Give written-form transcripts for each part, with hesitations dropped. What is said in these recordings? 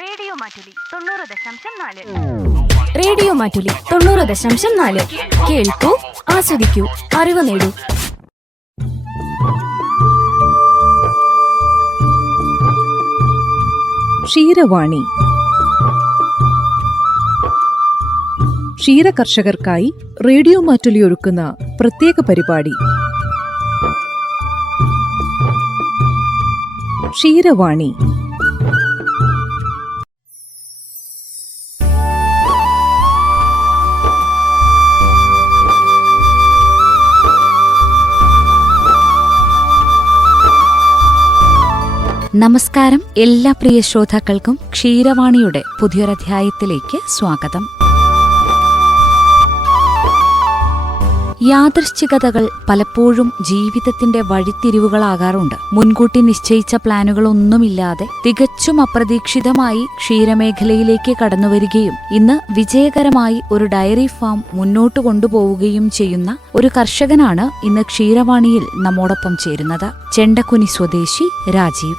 Radio Mattoli 90.4. Radio Mattoli 90.4. കേൾക്കൂ, ആസ്വദിക്കൂ, അറിവ് നേടൂ. ക്ഷീരവാണി. ക്ഷീര കർഷകർക്കായി റേഡിയോ മാറ്റുലി ഒരുക്കുന്ന പ്രത്യേക പരിപാടി ക്ഷീരവാണി. നമസ്കാരം. എല്ലാ പ്രിയ ശ്രോതാക്കൾക്കും ക്ഷീരവാണിയുടെ പുതിയൊരധ്യായത്തിലേക്ക് സ്വാഗതം. യാദൃശ്ചികതകൾ പലപ്പോഴും ജീവിതത്തിന്റെ വഴിത്തിരിവുകളാകാറുണ്ട്. മുൻകൂട്ടി നിശ്ചയിച്ച പ്ലാനുകളൊന്നുമില്ലാതെ തികച്ചും അപ്രതീക്ഷിതമായി ക്ഷീരമേഖലയിലേക്ക് കടന്നുവരികയും ഇന്ന് വിജയകരമായി ഒരു ഡയറി ഫാം മുന്നോട്ട് കൊണ്ടുപോവുകയും ചെയ്യുന്ന ഒരു കർഷകനാണ് ഇന്ന് ക്ഷീരവാണിയിൽ നമ്മോടൊപ്പം ചേരുന്നത്. ചെണ്ടക്കുനി സ്വദേശി രാജീവ്.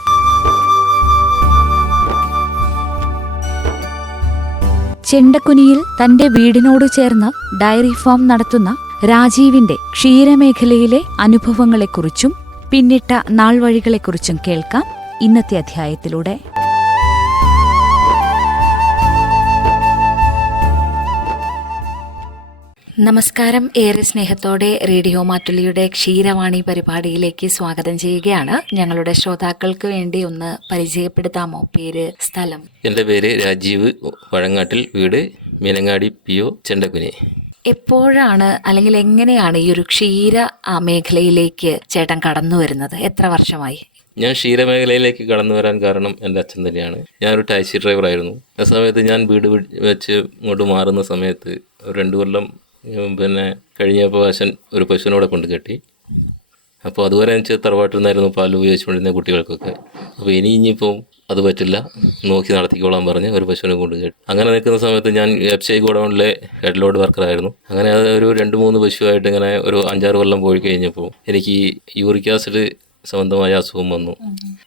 ചെണ്ടക്കുനിയിൽ തന്റെ വീടിനോട് ചേർന്ന് ഡയറി ഫാം നടത്തുന്ന രാജീവിന്റെ ക്ഷീരമേഖലയിലെ അനുഭവങ്ങളെക്കുറിച്ചും പിന്നിട്ട നാൾവഴികളെക്കുറിച്ചും കേൾക്കാം ഇന്നത്തെ അധ്യായത്തിലൂടെ. നമസ്കാരം. ഏറെ സ്നേഹത്തോടെ റേഡിയോ മാറ്റുലിയുടെ ക്ഷീരവാണി പരിപാടിയിലേക്ക് സ്വാഗതം ചെയ്യുകയാണ്. ഞങ്ങളുടെ ശ്രോതാക്കൾക്ക് വേണ്ടി ഒന്ന് പരിചയപ്പെടുത്താമോ? പേര്, സ്ഥലം? എൻ്റെ പേര് രാജീവ്, വഴങ്ങാട്ടിൽ, വീട് മീനങ്ങാടി PO, ചെണ്ടക്കുനി. എപ്പോഴാണ് അല്ലെങ്കിൽ എങ്ങനെയാണ് ഈ ഒരു ക്ഷീര മേഖലയിലേക്ക് ചേട്ടൻ കടന്നു വരുന്നത്? എത്ര വർഷമായി? ഞാൻ ക്ഷീരമേഖലയിലേക്ക് കടന്നു വരാൻ കാരണം എൻ്റെ അച്ഛൻ തന്നെയാണ്. ഞാനൊരു ടാക്സി ഡ്രൈവറായിരുന്നു. ആ സമയത്ത് ഞാൻ വീട് വെച്ച് ഇങ്ങോട്ട് മാറുന്ന സമയത്ത് ഒരു 2 കൊല്ലം കഴിഞ്ഞപ്പോൾ അച്ഛൻ ഒരു പശുവിനോടെ കൊണ്ട് കെട്ടി. അപ്പോൾ അതുവരെ എനിക്ക് തറവാട്ടിൽ നിന്നായിരുന്നു പാൽ ഉപയോഗിച്ചുകൊണ്ടിരുന്ന കുട്ടികൾക്കൊക്കെ. അപ്പോൾ ഇനിയിപ്പോൾ അത് പറ്റില്ല, നോക്കി നടത്തിക്കോളാൻ പറഞ്ഞ് ഒരു പശുവിനെ കൊണ്ട് കെട്ടി. അങ്ങനെ നിൽക്കുന്ന സമയത്ത് ഞാൻ FCI ഗോഡൗണിലെ ഹെഡ് ലോഡ് വർക്കറായിരുന്നു. അങ്ങനെ അത് ഒരു 2-3 പശുവായിട്ട് ഇങ്ങനെ ഒരു 5-6 കൊല്ലം പോയി കഴിഞ്ഞപ്പോൾ എനിക്ക് യൂറിക് ആസിഡ് സംബന്ധമായ അസുഖം വന്നു.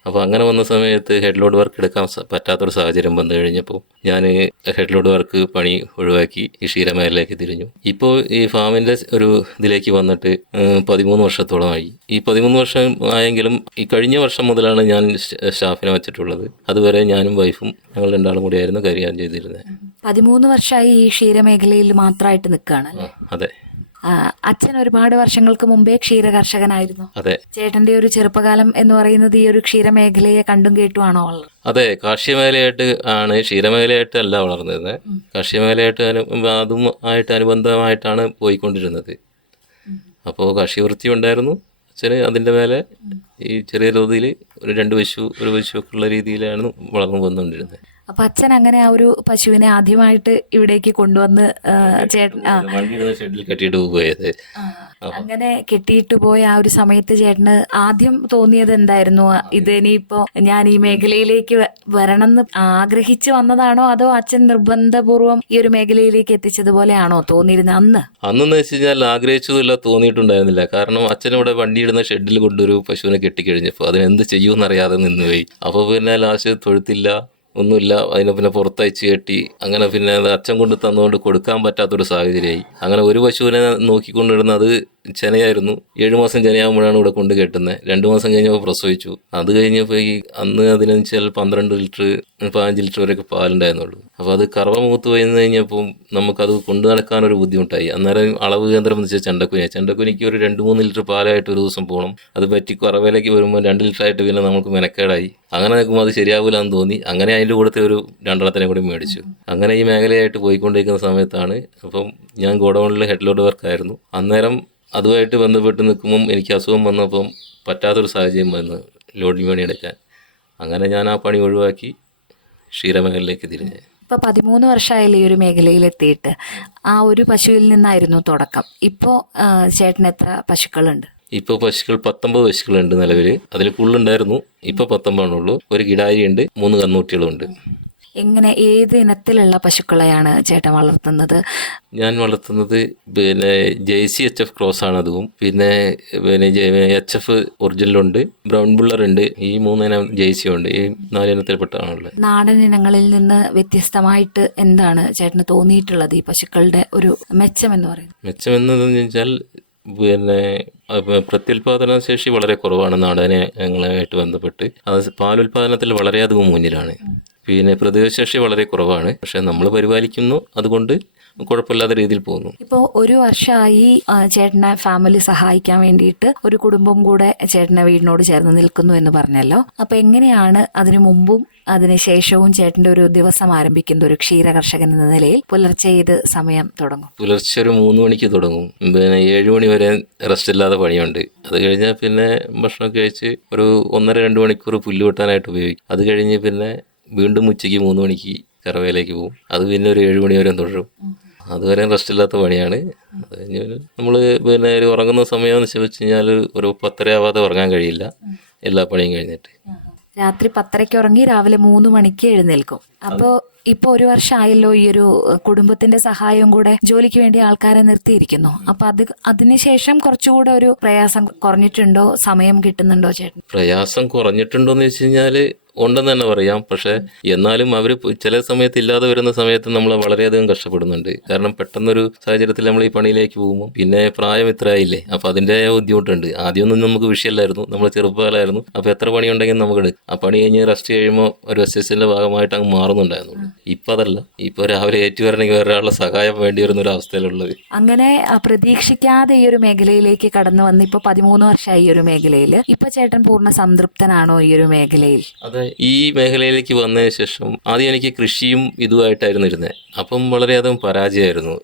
അപ്പോൾ അങ്ങനെ വന്ന സമയത്ത് ഹെഡ് ലോഡ് വർക്ക് എടുക്കാൻ പറ്റാത്തൊരു സാഹചര്യം വന്നു കഴിഞ്ഞപ്പോൾ ഞാൻ ഹെഡ് ലോഡ് വർക്ക് പണി ഒഴിവാക്കി ഈ ക്ഷീരമേഖലയിലേക്ക് തിരിഞ്ഞു. ഇപ്പോൾ ഈ ഫാമിൻ്റെ ഒരു ഇതിലേക്ക് വന്നിട്ട് 13 വർഷത്തോളമായി. ഈ 13 വർഷം ആയെങ്കിലും ഈ കഴിഞ്ഞ വർഷം മുതലാണ് ഞാൻ സ്റ്റാഫിനെ വെച്ചിട്ടുള്ളത്. അതുവരെ ഞാനും വൈഫും ഞങ്ങൾ 2 കൂടിയായിരുന്നു കൈകാര്യം ചെയ്തിരുന്നത്. 13 വർഷമായി ഈ ക്ഷീരമേഖലയിൽ മാത്രമായിട്ട് നിൽക്കുകയാണ്. അതെ. അച്ഛൻ ഒരുപാട് വർഷങ്ങൾക്ക് മുമ്പേ ക്ഷീര കർഷകനായിരുന്നു. അതെ. ചേട്ടന്റെ ഒരു ചെറുപ്പകാലം എന്ന് പറയുന്നത് ഈ ഒരു ക്ഷീരമേഖലയെ കണ്ടും കേട്ടുവാണോ? അതെ, കാർഷിക മേഖലയായിട്ട് ആണ്, ക്ഷീരമേഖലയായിട്ട് അല്ല വളർന്നിരുന്നത്. കാർഷിക മേഖലയായിട്ട് അതുമായിട്ട് അനുബന്ധമായിട്ടാണ് പോയിക്കൊണ്ടിരുന്നത്. അപ്പോൾ കാർഷിക വൃത്തി ഉണ്ടായിരുന്നു അച്ഛന്. അതിൻ്റെ മേലെ ഈ ചെറിയ തോതിൽ ഒരു 2 പശു, 1 പശു ഒക്കെ ഉള്ള രീതിയിലാണ് വളർന്നു വന്നുകൊണ്ടിരുന്നത്. അപ്പൊ അച്ഛൻ അങ്ങനെ ആ ഒരു പശുവിനെ ആദ്യമായിട്ട് ഇവിടേക്ക് കൊണ്ടുവന്ന് ചേട്ടൻ ഷെഡിൽ കെട്ടിയിട്ട് പോയത്. അങ്ങനെ കെട്ടിയിട്ട് പോയ ആ ഒരു സമയത്ത് ചേട്ടന് ആദ്യം തോന്നിയത് എന്തായിരുന്നു? ഇത് ഇനിയിപ്പോ ഞാൻ ഈ മേഖലയിലേക്ക് വരണമെന്ന് ആഗ്രഹിച്ചു വന്നതാണോ, അതോ അച്ഛൻ നിർബന്ധപൂർവ്വം ഈ ഒരു മേഖലയിലേക്ക് എത്തിച്ചതുപോലെയാണോ തോന്നിയിരുന്നത്? അന്നെന്ന് വെച്ച് കഴിഞ്ഞാൽ ആഗ്രഹിച്ചതില്ല, തോന്നിയിട്ടുണ്ടായിരുന്നില്ല. കാരണം അച്ഛനിവിടെ വണ്ടിയിടുന്ന ഷെഡിൽ കൊണ്ടൊരു പശുവിനെ കെട്ടിക്കഴിഞ്ഞപ്പോൾ അതിനെന്ത് ചെയ്യുമെന്നറിയാതെ നിന്നുപോയി. അപ്പോൾ പിന്നെ ലാസ്റ്റ് തൊഴുത്തില്ല, ഒന്നുമില്ല, അതിനെ പിന്നെ പുറത്തയച്ച് കെട്ടി. അങ്ങനെ പിന്നെ അത് അച്ഛൻ കൊണ്ട് തന്നുകൊണ്ട് കൊടുക്കാൻ പറ്റാത്തൊരു സാഹചര്യമായി. അങ്ങനെ ഒരു പശുവിനെ നോക്കിക്കൊണ്ടിരുന്ന അത് ചെനയായിരുന്നു. 7 മാസം ചെനയാകുമ്പോഴാണ് ഇവിടെ കൊണ്ട് കെട്ടുന്നത്. 2 മാസം കഴിഞ്ഞപ്പോൾ പ്രസവിച്ചു. അത് കഴിഞ്ഞപ്പോൾ ഈ അന്ന് അതിന് വെച്ചാൽ 12 ലിറ്റർ 15 ലിറ്റർ വരെയൊക്കെ പാലുണ്ടായിരുന്നുള്ളൂ. അപ്പോൾ അത് കറവ മൂത്ത് വന്നു കഴിഞ്ഞപ്പോൾ നമുക്കത് കൊണ്ടു നടക്കാനൊരു ബുദ്ധിമുട്ടായി. അന്നേരം അളവ് കേന്ദ്രം എന്ന് വെച്ചാൽ ചെണ്ടക്കുനിക്ക് ഒരു 2-3 ലിറ്റർ പാലായിട്ട് ഒരു ദിവസം പോകണം. അത് പറ്റി കറവയിലേക്ക് വരുമ്പോൾ 2 ലിറ്ററായിട്ട് പിന്നെ നമുക്ക് മെനക്കേടായി. അങ്ങനെ നിൽക്കുമ്പോൾ അത് ശരിയാവില്ല എന്ന് തോന്നി. അങ്ങനെ അതിൻ്റെ കൂടത്തെ ഒരു 2 കൂടി മേടിച്ചു. അങ്ങനെ ഈ മേഖലയായിട്ട് പോയിക്കൊണ്ടിരിക്കുന്ന സമയത്താണ് അപ്പം ഞാൻ ഗോഡൗണിൽ ഹെഡ് ലോഡ് വർക്കായിരുന്നു. അന്നേരം അതുമായിട്ട് ബന്ധപ്പെട്ട് നിൽക്കുമ്പം എനിക്ക് അസുഖം വന്നപ്പം പറ്റാത്തൊരു സാഹചര്യം വന്നു ലോഡിങ് പണി എടുക്കാൻ. അങ്ങനെ ഞാൻ ആ പണി ഒഴിവാക്കി ക്ഷീരമേഖലയിലേക്ക് തിരിഞ്ഞ്. ഇപ്പൊ 13 വർഷമായില്ലേ ഈ ഒരു മേഖലയിലെത്തിയിട്ട്? ആ ഒരു പശുവിൽ നിന്നായിരുന്നു തുടക്കം. ഇപ്പോൾ ചേട്ടന് എത്ര പശുക്കളുണ്ട്? ഇപ്പോൾ പശുക്കൾ 19 പശുക്കളുണ്ട് നിലവിൽ. അതിൽ പുള്ളുണ്ടായിരുന്നു, ഇപ്പോൾ 19 ഉള്ളൂ. ഒരു കിടാരി ഉണ്ട്, 3 കന്നുകുട്ടികളുണ്ട്. എങ്ങനെ ഏത് ഇനത്തിലുള്ള പശുക്കളെയാണ് ചേട്ടൻ വളർത്തുന്നത്? ഞാൻ വളർത്തുന്നത് ജേഴ്സി HF ക്രോസ് ആണ്. അതും പിന്നെ HF ഒറിജിനലുണ്ട്, ബ്രൗൺ ബുള്ളറുണ്ട്, ഈ 3 ഇനം ജേഴ്സിയും ഉണ്ട്. ഈ 4 ഇനത്തിൽപ്പെട്ടാണുള്ളത്. നാടൻ ഇനങ്ങളിൽ നിന്ന് വ്യത്യസ്തമായിട്ട് എന്താണ് ചേട്ടന് തോന്നിയിട്ടുള്ളത് ഈ പശുക്കളുടെ ഒരു മെച്ചം എന്ന് പറയുന്നത്? മെച്ചം എന്നതെന്ന് വെച്ചാൽ പ്രത്യുൽപാദന ശേഷി വളരെ കുറവാണ് നാടകങ്ങളുമായിട്ട് ബന്ധപ്പെട്ട്. അത് പാലുൽപാദനത്തിൽ വളരെയധികം മുന്നിലാണ്. പിന്നെ പ്രതിരോധശേഷി വളരെ കുറവാണ്. പക്ഷെ നമ്മൾ പരിപാലിക്കുന്നു, അതുകൊണ്ട് കുഴപ്പമില്ലാത്ത രീതിയിൽ പോകുന്നു. ഇപ്പോൾ ഒരു വർഷമായി ചേട്ടനെ ഫാമിലി സഹായിക്കാൻ വേണ്ടിയിട്ട് ഒരു കുടുംബം കൂടെ ചേട്ടനെ വീടിനോട് ചേർന്ന് നിൽക്കുന്നു എന്ന് പറഞ്ഞല്ലോ. അപ്പൊ എങ്ങനെയാണ് അതിനു മുമ്പും അതിനുശേഷവും ചേട്ടന്റെ ഒരു ദിവസം ആരംഭിക്കുന്ന ഒരു ക്ഷീര കർഷകൻ എന്ന നിലയിൽ പുലർച്ചെ ഇത് സമയം തുടങ്ങും? പുലർച്ചെ ഒരു 3 മണിക്ക് തുടങ്ങും. 7 മണി വരെ റെസ്റ്റ് ഇല്ലാതെ പണിയുണ്ട്. അത് കഴിഞ്ഞാൽ പിന്നെ ഭക്ഷണമൊക്കെ കഴിച്ച് ഒരു 1.5-2 മണിക്കൂർ പുല്ല് വെട്ടാനായിട്ട് ഉപയോഗിക്കും. അത് കഴിഞ്ഞ് പിന്നെ വീണ്ടും ഉച്ചയ്ക്ക് 3 മണിക്ക് കറവയിലേക്ക് പോകും. അത് പിന്നെ ഒരു 7 മണി വരെ തുടരും. അതുവരെ റെസ്റ്റ് ഇല്ലാത്ത പണിയാണ്. അത് കഴിഞ്ഞ് നമ്മൾ ഒരു ഉറങ്ങുന്ന സമയം എന്ന് വെച്ച് കഴിഞ്ഞാൽ ഒരു 10:30 ആവാതെ ഉറങ്ങാൻ കഴിയില്ല, എല്ലാ പണിയും കഴിഞ്ഞിട്ട്. രാത്രി 10:30 ഉറങ്ങി രാവിലെ 3 മണിക്ക് എഴുന്നേൽക്കും. അപ്പോ ഇപ്പൊ ഒരു വർഷമായല്ലോ ഈ ഒരു കുടുംബത്തിന്റെ സഹായവും കൂടെ ജോലിക്ക് വേണ്ടി ആൾക്കാരെ നിർത്തിയിരിക്കുന്നു. അപ്പൊ അതിനുശേഷം കുറച്ചുകൂടെ ഒരു പ്രയാസം കുറഞ്ഞിട്ടുണ്ടോ? സമയം കിട്ടുന്നുണ്ടോ ചേട്ടൻ? പ്രയാസം കുറഞ്ഞിട്ടുണ്ടോന്ന് വെച്ച് കഴിഞ്ഞാല് ഉണ്ടെന്ന് തന്നെ പറയാം. പക്ഷെ എന്നാലും അവർ ചില സമയത്ത് ഇല്ലാതെ വരുന്ന സമയത്ത് നമ്മൾ വളരെയധികം കഷ്ടപ്പെടുന്നുണ്ട്. കാരണം പെട്ടെന്നൊരു സാഹചര്യത്തിൽ നമ്മൾ ഈ പണിയിലേക്ക് പോകുമ്പോൾ പിന്നെ പ്രായം ഇത്രയായില്ലേ, അപ്പൊ അതിൻ്റെ ബുദ്ധിമുട്ടുണ്ട്. ആദ്യമൊന്നും നമുക്ക് വിഷയമല്ലായിരുന്നു, നമ്മൾ ചെറുപ്പകാലമായിരുന്നു. അപ്പൊ എത്ര പണിയുണ്ടെങ്കിൽ നമുക്ക് ആ പണി കഴിഞ്ഞ് റെസ്റ്റ് കഴിയുമ്പോൾ ഒരു എക്സസൈസിന്റെ ഭാഗമായിട്ട് അങ്ങ് മാറുന്നുണ്ടായിരുന്നു. ഇപ്പൊ അതല്ല, ഇപ്പൊ രാവിലെ ഏറ്റുവരണമെങ്കിൽ ഒരാളുടെ സഹായം വേണ്ടി വരുന്ന ഒരു അവസ്ഥയിലുള്ളത്. അങ്ങനെ പ്രതീക്ഷിക്കാതെ ഈ ഒരു മേഖലയിലേക്ക് കടന്നു വന്ന് ഇപ്പൊ 13 വർഷമായി ഈ ഒരു മേഖലയിൽ. ഇപ്പൊ ചേട്ടൻ പൂർണ്ണ സംതൃപ്തനാണോ ഈ ഒരു മേഖലയിൽ? അതെ, ഈ മേഖലയിലേക്ക് വന്നതിന് ശേഷം ആദ്യം എനിക്ക് കൃഷിയും ഇതുമായിട്ടായിരുന്നു ഇരുന്നത്. അപ്പം വളരെയധികം പരാജയമായിരുന്നു,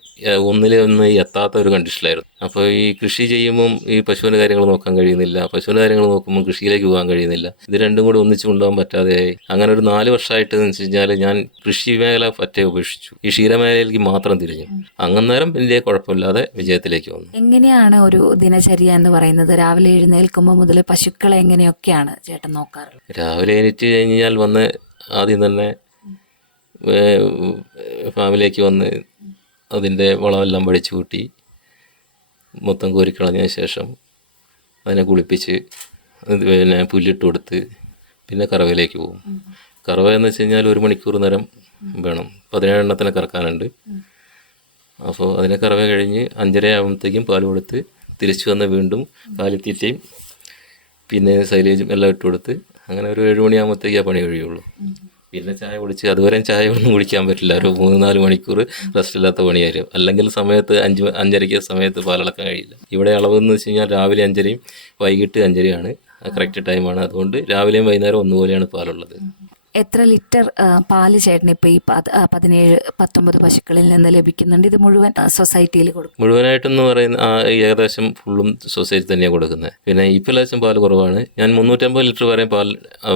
ഒന്നിലൊന്ന് എത്താത്ത ഒരു കണ്ടീഷനിലായിരുന്നു. അപ്പോൾ ഈ കൃഷി ചെയ്യുമ്പം ഈ പശുവിൻ്റെ കാര്യങ്ങൾ നോക്കാൻ കഴിയുന്നില്ല, പശുവിൻ്റെ കാര്യങ്ങൾ നോക്കുമ്പോൾ കൃഷിയിലേക്ക് പോകാൻ കഴിയുന്നില്ല. ഇത് രണ്ടും കൂടി ഒന്നിച്ച് കൊണ്ടുപോകാൻ പറ്റാതെയായി. അങ്ങനെ ഒരു 4 വർഷമായിട്ട് എന്ന് വെച്ച് കഴിഞ്ഞാൽ ഞാൻ കൃഷി മേഖല പറ്റേ ഉപേക്ഷിച്ചു, ഈ ക്ഷീരമേഖലയിലേക്ക് മാത്രം തിരിഞ്ഞു. അന്നേരം വലിയ കുഴപ്പമില്ലാതെ വിജയത്തിലേക്ക് വന്നു. എങ്ങനെയാണ് ഒരു ദിനചര്യ എന്ന് പറയുന്നത്? രാവിലെ എഴുന്നേൽക്കുമ്പോൾ മുതൽ പശുക്കളെ എങ്ങനെയൊക്കെയാണ് ചേട്ടൻ നോക്കാറുള്ളത്? രാവിലെ എണീറ്റ് കഴിഞ്ഞാൽ വന്ന് ആദ്യം തന്നെ ഫാമിലേക്ക് വന്ന് അതിൻ്റെ വളമെല്ലാം പഠിച്ചു കൂട്ടി മൊത്തം കോരിക്കളഞ്ഞതിന് ശേഷം അതിനെ കുളിപ്പിച്ച് പിന്നെ പുല്ലിട്ട് കൊടുത്ത് പിന്നെ കറവയിലേക്ക് പോകും. കറവ എന്ന് വെച്ച് കഴിഞ്ഞാൽ 1 മണിക്കൂർ നേരം വേണം, 17 എണ്ണത്തിനെ കറക്കാനുണ്ട്. അപ്പോൾ അതിനെ കറവ കഴിഞ്ഞ് 5:30 ആകുമ്പോഴത്തേക്കും പാൽ കൊടുത്ത് തിരിച്ചു വന്ന് വീണ്ടും കാലിത്തീറ്റയും പിന്നെ സൈലേജും എല്ലാം ഇട്ട് കൊടുത്ത് അങ്ങനെ ഒരു 7 മണിയാകുമ്പോഴത്തേക്ക് ആ പണി കഴിയുള്ളൂ. പിന്നെ ചായ കുടിച്ച്, അതുവരെ ചായ ഒന്നും കുടിക്കാൻ പറ്റില്ല, ഒരു 3-4 മണിക്കൂർ റെസ്റ്റ് ഇല്ലാത്ത പണിയായിരിക്കും. അല്ലെങ്കിൽ സമയത്ത് 5:30 സമയത്ത് പാലളക്കാൻ കഴിയില്ല. ഇവിടെ അളവെന്ന് വെച്ച് കഴിഞ്ഞാൽ രാവിലെ 5:30യും വൈകിട്ട് 5:30 കറക്റ്റ് ടൈമാണ്. അതുകൊണ്ട് രാവിലെയും വൈകുന്നേരം ഒന്നുപോലെയാണ് പാലുള്ളത്. എത്ര ലിറ്റർ പാല് ചേട്ടൻ ഇപ്പൊ ഈ 17-19 പശുക്കളിൽ നിന്ന് ലഭിക്കുന്നുണ്ട്? ഇത് മുഴുവൻ സൊസൈറ്റിയിൽ കൊടുക്കും? മുഴുവനായിട്ടെന്ന് പറയുന്ന ഏകദേശം ഫുള്ളും സൊസൈറ്റി തന്നെയാണ് കൊടുക്കുന്നത്. പിന്നെ ഇപ്പോൾ ലേശം പാൽ കുറവാണ്. ഞാൻ 350 ലിറ്റർ വരെ പാൽ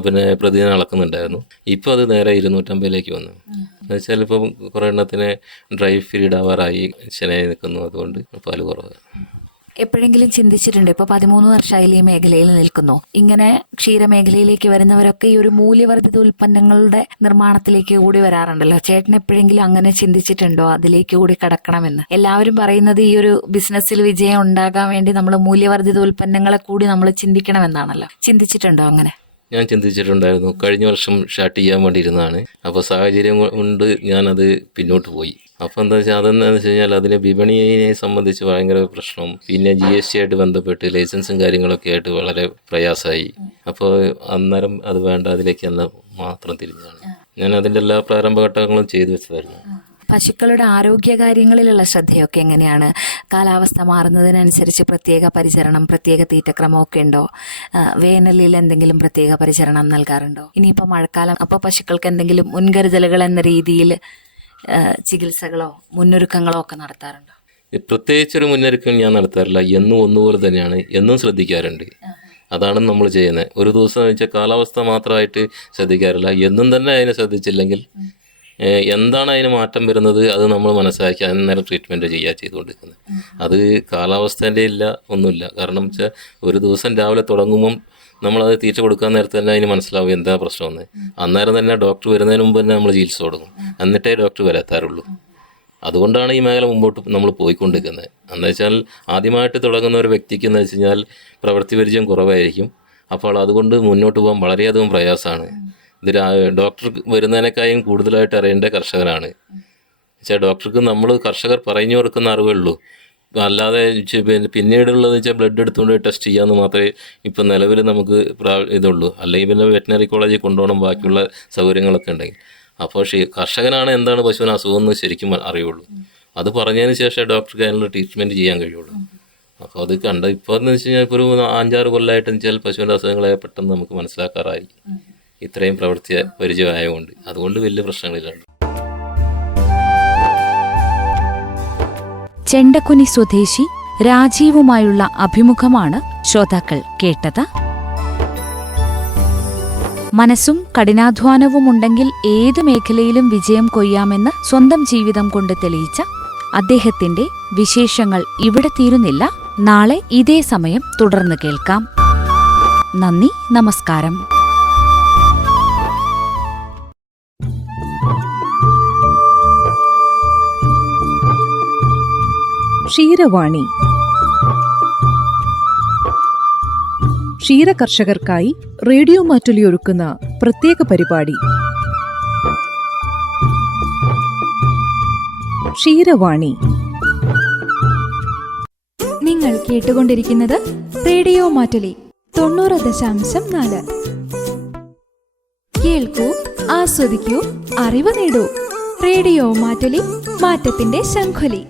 പിന്നെ പ്രതിദിനം അളക്കുന്നുണ്ടായിരുന്നു. ഇപ്പോൾ അത് നേരെ 250ലേക്ക് വന്നു. എന്നുവെച്ചാൽ ഇപ്പം കുറേ എണ്ണത്തിന് ഡ്രൈ ഫീഡ് ആവാറായി, ശനായി നിൽക്കുന്നു, അതുകൊണ്ട് പാല് കുറവ്. എപ്പോഴെങ്കിലും ചിന്തിച്ചിട്ടുണ്ട്, ഇപ്പോൾ 13 വർഷമായാലും ഈ മേഖലയിൽ നിൽക്കുന്നു, ഇങ്ങനെ ക്ഷീരമേഖലയിലേക്ക് വരുന്നവരൊക്കെ ഈ ഒരു മൂല്യവർദ്ധിത ഉൽപ്പന്നങ്ങളുടെ നിർമ്മാണത്തിലേക്ക് കൂടി വരാറുണ്ടല്ലോ, ചേട്ടൻ എപ്പോഴെങ്കിലും അങ്ങനെ ചിന്തിച്ചിട്ടുണ്ടോ അതിലേക്ക് കൂടി കടക്കണമെന്ന്? എല്ലാവരും പറയുന്നത് ഈ ഒരു ബിസിനസ്സിൽ വിജയം ഉണ്ടാകാൻ വേണ്ടി നമ്മൾ മൂല്യവർദ്ധിത ഉൽപ്പന്നങ്ങളെ കൂടി നമ്മൾ ചിന്തിക്കണമെന്നാണല്ലോ. ചിന്തിച്ചിട്ടുണ്ടോ അങ്ങനെ? ഞാൻ ചിന്തിച്ചിട്ടുണ്ടായിരുന്നു. കഴിഞ്ഞ വർഷം സ്റ്റാർട്ട് ചെയ്യാൻ വേണ്ടി ഇരുന്നതാണ്. അപ്പോൾ സാഹചര്യം കൊണ്ട് ഞാനത് പിന്നോട്ട് പോയി. അപ്പോൾ എന്താ വെച്ചാൽ അതെന്താണെന്ന് വെച്ച് കഴിഞ്ഞാൽ അതിന് വിപണിയെ സംബന്ധിച്ച് ഭയങ്കര പ്രശ്നം, പിന്നെ GST ആയിട്ട് ബന്ധപ്പെട്ട് ലൈസൻസും കാര്യങ്ങളൊക്കെ ആയിട്ട് വളരെ പ്രയാസമായി. അപ്പോൾ അന്നേരം അത് വേണ്ട, അതിലേക്ക് തന്നെ മാത്രം തിരിഞ്ഞാണ്. ഞാൻ അതിൻ്റെ എല്ലാ പ്രാരംഭഘട്ടങ്ങളും ചെയ്തു വെച്ചതായിരുന്നു. പശുക്കളുടെ ആരോഗ്യകാര്യങ്ങളിലുള്ള ശ്രദ്ധയൊക്കെ എങ്ങനെയാണ്? കാലാവസ്ഥ മാറുന്നതിനനുസരിച്ച് പ്രത്യേക പരിചരണം, പ്രത്യേക തീറ്റക്രമമൊക്കെ ഉണ്ടോ? വേനലിൽ എന്തെങ്കിലും പ്രത്യേക പരിചരണം നൽകാറുണ്ടോ? ഇനിയിപ്പോൾ മഴക്കാലം, അപ്പോൾ പശുക്കൾക്ക് എന്തെങ്കിലും മുൻകരുതലുകൾ എന്ന രീതിയിൽ ചികിത്സകളോ മുന്നൊരുക്കങ്ങളോ ഒക്കെ നടത്താറുണ്ടോ? പ്രത്യേകിച്ചൊരു മുന്നൊരുക്കം ഞാൻ നടത്താറില്ല. എന്നും ഒന്നുപോലെ തന്നെയാണ്, എന്നും ശ്രദ്ധിക്കാറുണ്ട്. അതാണ് നമ്മൾ ചെയ്യുന്നത്. ഒരു ദിവസം വെച്ചാൽ കാലാവസ്ഥ മാത്രമായിട്ട് ശ്രദ്ധിക്കാറില്ല, എന്നും തന്നെ അതിനെ ശ്രദ്ധിച്ചില്ലെങ്കിൽ എന്താണ് അതിന് മാറ്റം വരുന്നത് അത് നമ്മൾ മനസ്സിലാക്കി അന്നേരം ട്രീറ്റ്മെൻറ്റ് ചെയ്തുകൊണ്ടിരിക്കുന്നത്. അത് കാലാവസ്ഥേൻ്റെ ഇല്ല, ഒന്നുമില്ല. കാരണം വെച്ചാൽ ഒരു ദിവസം രാവിലെ തുടങ്ങുമ്പം നമ്മളത് തീറ്റ കൊടുക്കാൻ നേരത്തെ തന്നെ അതിന് മനസ്സിലാവും എന്താ പ്രശ്നമെന്ന്. അന്നേരം തന്നെ ഡോക്ടർ വരുന്നതിന് മുമ്പ് തന്നെ നമ്മൾ ചികിത്സ തുടങ്ങും. എന്നിട്ടേ ഡോക്ടർ വരാത്താറുള്ളൂ. അതുകൊണ്ടാണ് ഈ മേഖല മുമ്പോട്ട് നമ്മൾ പോയിക്കൊണ്ടിരിക്കുന്നത്. എന്ന് വെച്ചാൽ ആദ്യമായിട്ട് തുടങ്ങുന്ന ഒരു വ്യക്തിക്ക് എന്ന് വെച്ച് കഴിഞ്ഞാൽ പ്രവൃത്തി പരിചയം കുറവായിരിക്കും. അപ്പോൾ അതുകൊണ്ട് മുന്നോട്ട് പോകാൻ വളരെയധികം പ്രയാസമാണ്. ഇത് ഡോക്ടർ വരുന്നതിനേക്കാളും കൂടുതലായിട്ട് അറിയേണ്ട കർഷകനാണ്. വെച്ചാൽ ഡോക്ടർക്ക് നമ്മൾ കർഷകർ പറഞ്ഞു കൊടുക്കുന്ന അറിവേ ഉള്ളൂ. അല്ലാതെ പിന്നീടുള്ളത് വെച്ചാൽ ബ്ലഡ് എടുത്തുകൊണ്ട് ടെസ്റ്റ് ചെയ്യാമെന്ന് മാത്രമേ ഇപ്പം നിലവിൽ നമുക്ക് ഇതുള്ളൂ. അല്ലെങ്കിൽ പിന്നെ വെറ്റിനറി കോളേജിൽ കൊണ്ടുപോകണം ബാക്കിയുള്ള സൗകര്യങ്ങളൊക്കെ ഉണ്ടെങ്കിൽ. അപ്പോൾ കർഷകനാണ് എന്താണ് പശുവിന് അസുഖം എന്ന് ശരിക്കും അറിയുള്ളൂ. അത് പറഞ്ഞതിന് ശേഷം ഡോക്ടർക്ക് അതിനുള്ള ട്രീറ്റ്മെൻറ്റ് ചെയ്യാൻ കഴിയുള്ളൂ. അപ്പോൾ അത് ഇപ്പോൾ എന്ന് വെച്ച് കഴിഞ്ഞാൽ ഇപ്പോൾ ഒരു 5-6 കൊല്ലമായിട്ട് വെച്ചാൽ പശുവിൻ്റെ അസുഖങ്ങളെ പെട്ടെന്ന് നമുക്ക് മനസ്സിലാക്കാറായി. ഇത്രയും പ്രവൃത്തി പരിചയമായതുകൊണ്ട് അതുകൊണ്ട് വലിയ പ്രശ്നങ്ങളില്ലാണ്ട്. ചെണ്ടക്കുനി സ്വദേശി രാജീവുമായുള്ള അഭിമുഖമാണ് ശ്രോതാക്കൾ കേട്ടത്. മനസ്സും കഠിനാധ്വാനവും ഉണ്ടെങ്കിൽ ഏത് മേഖലയിലും വിജയം കൊയ്യാമെന്ന് സ്വന്തം ജീവിതം കൊണ്ട് തെളിയിച്ച അദ്ദേഹത്തിന്റെ വിശേഷങ്ങൾ ഇവിടെ തീരുന്നില്ല. നാളെ ഇതേ സമയം തുടർന്ന് കേൾക്കാം. നന്ദി, നമസ്കാരം. ക്ഷീരവാണി ക്ഷീരകർഷകർക്കായി റേഡിയോ മാറ്റുലി ഒരുക്കുന്ന പ്രത്യേക പരിപാടി ക്ഷീരവാണി. നിങ്ങൾ കേട്ടുകൊണ്ടിരിക്കുന്നത് റേഡിയോ മാറ്റുലി 90.4. കേൾക്കൂ, ആസ്വദിക്കൂ, അറിവ് നേടൂ. റേഡിയോ മാറ്റുലി, മാറ്റത്തിന്റെ ശംഖുലി.